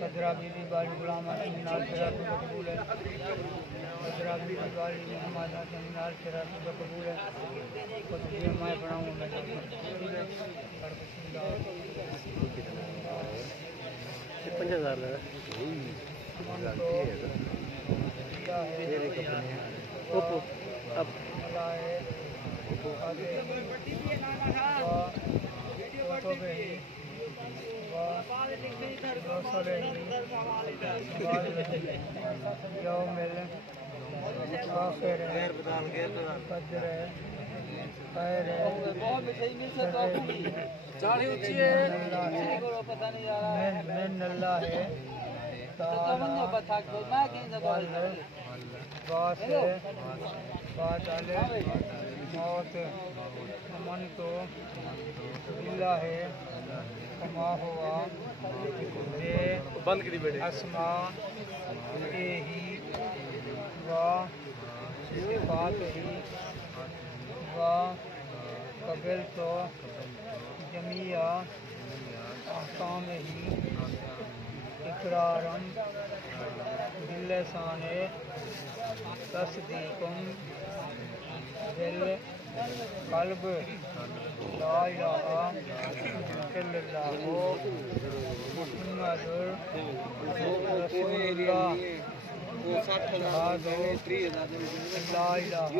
صدرہ بیدی باری غلام حسن نال شرط مقبول ہے صدرہ بیدی باری محمد حسن نال شرط مقبول ہے خود بھی میں پڑھاؤں میں مقبول ہے اور بسم اللہ 5000 لگا اوپو اب اللہ ہے یوم آخر ہے قدر ہے خیر ہے من اللہ ہے باس ہے بات علیہ موت من تو اللہ ہے کما ہوا بے بند کری بیٹے اسماء ہی و صفات ہی و قبل تو جمیع احکام ہی اقرارم باللسان تصدیقم بالقلب لا الہ الا اللہ محمد رسول اللہ شہادت لا الہ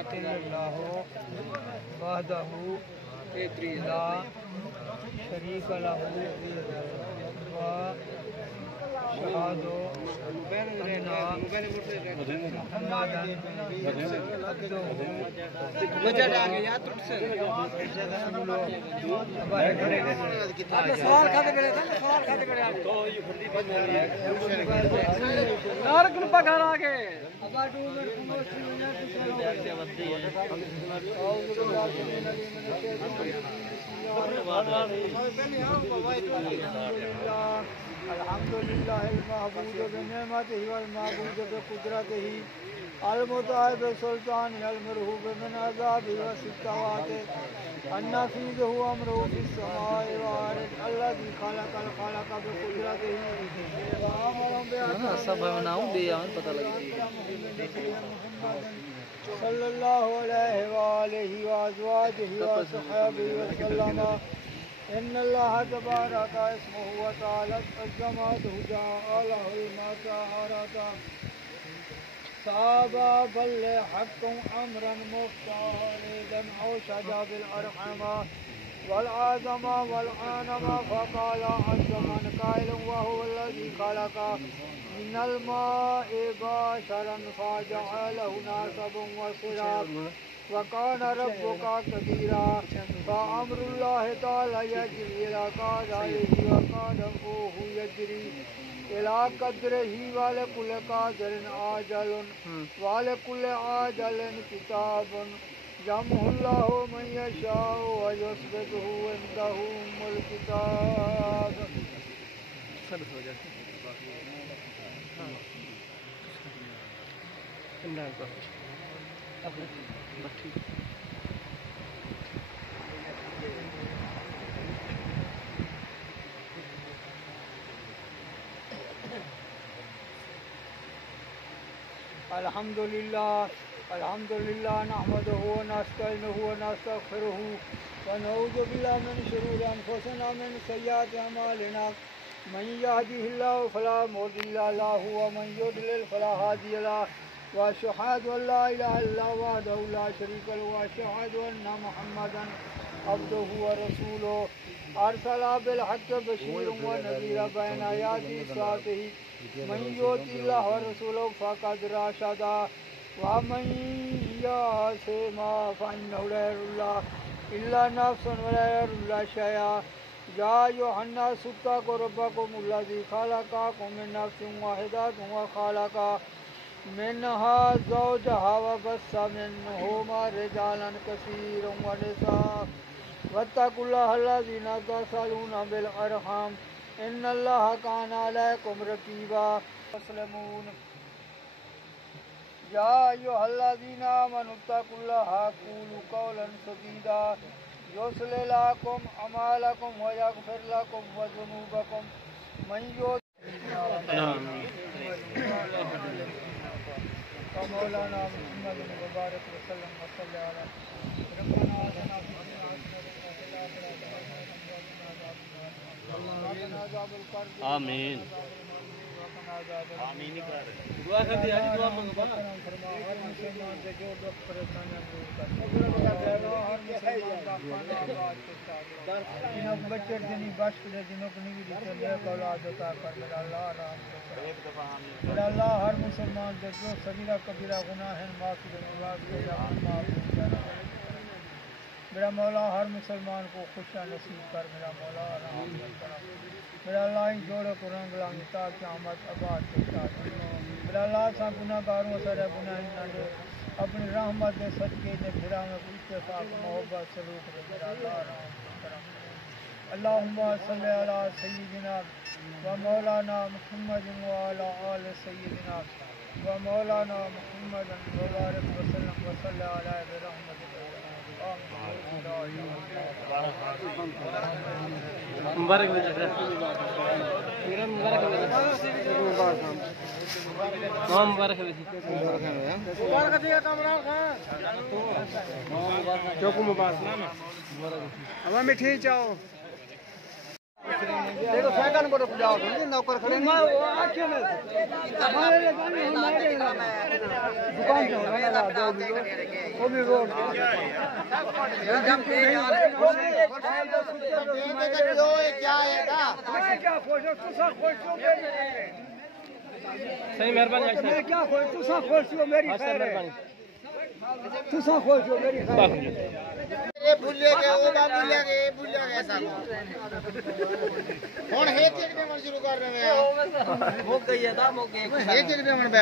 الا اللہ وحدہ لا شریک لہ شہاد الحمدللہ المعبود بنعمتہ والمعبود بقدرتہ المتعب سلطان المرہوب من عذابہ وستواته النفیذ هو امره في السماء والارض الذي خلق الخلق بقدرته سب بناؤں دے یار پتہ لگے صلی اللہ علیہ وآلہ وازواجہ وصحبہ وسلم ان اللہ تبارک اسمہ وتعالی السماوات جعلہ المسارات صحابہ بل حق امرا مفترضا او شجا بالارحام والعظم والعنم فقال عز من قائل وهو الذي خلق من الماء بشرا فجعله نسبا وصلا وكان ربك قديرا فأمر الله تعالى يجري إلى قدره وقدره يجري إلى قدره ولكل قدر آجل ولكل آجل كتاب يمحو الله من يشاء ويثبته عنده أم الكتاب. الحمد لله نحمده ونستعينه ونستغفره ونعوذ بالله من شرور أنفسنا ومن سيئات أعمالنا من يهده الله فلا مضل له ومن يضلل فلا هادي له وأشهد أن لا إله إلا الله وحده لا شريك له وأشهد أن محمدا عبده ورسوله أرسل بالحق بشيرا ونذيرا بين يدي ساعته من يؤتي الله ورسوله فقد رشد ومن يعص ما فإنه لا يضر الله إلا نفسا ولا يضر الله شيئا. يا أيها الناس اتقوا ربكم الذي خلقكم من نفس واحدة وخلق منها زوجها وبث منهما رجالا كثيرا ونساء واتقوا الله الذين تسألون بالأرحام إن الله كان عليكم رقيبا. مسلمون يا أيها الذين آمنوا اتقوا الله وقولوا قولا سديدا يصلح لكم أعمالكم ويغفر لكم وذنوبكم من مولانا محمد وبارك وسلم وصل على ربنا آتنا في الدنيا حسنة وفي الآخرة حسنة وقنا عذاب القبر آمین وقنا عذاب آمین دعا کر دی حاجی دعا منگوا کرم فرما ہر مسلمان سے جو دکھ پریشانیاں دور کر ہر مسلمان کا خانہ آباد کرتا جنہوں کو بچے جنہیں بخش کرے جنہوں کو نہیں دیتے نیک اولاد عطا کر میرا اللہ رحم میرا اللہ ہر مسلمان سے جو صغیرہ کبیرہ گناہ ہیں معافی دے میرا مولا ہر مسلمان کو خوشیاں نصیب کر میرا مولا رحم کر میرا اللہ ان جوڑے کو رنگ لانگی تاکہ آمد آباد کے ساتھ میرا اللہ سا گناہ گاروں سارے گناہ نہ دے اپنی رحمت دے صدقے دے پھرا میں اتفاق محبت سلوک دے میرا اللہ رحم کرم اللہم صلی علی سیدنا و مولانا محمد وعلی آل سیدنا و مولانا محمد وبارک وسلم وصلی علی برحمتک مبارک مبارک مبارک مبارک چوکو مبارک اب میٹھی چاہو دیکھو سیکنڈ کو رک جاؤ نوکر کھڑے نہیں دکان جو لگا دو وہ بھی روڈ کیا خوش ہو تو سب خوش ہو صحیح مہربانی میں کیا خوش تو سب خوش ہو میری خیر ہے تو سب خوش ہو میری خیر ہے بھولے گئے وہ بات بھولے گئے ایسا ہوں ایک پیمنٹ شروع کر رہے ہیں ایک پیمنٹ پہ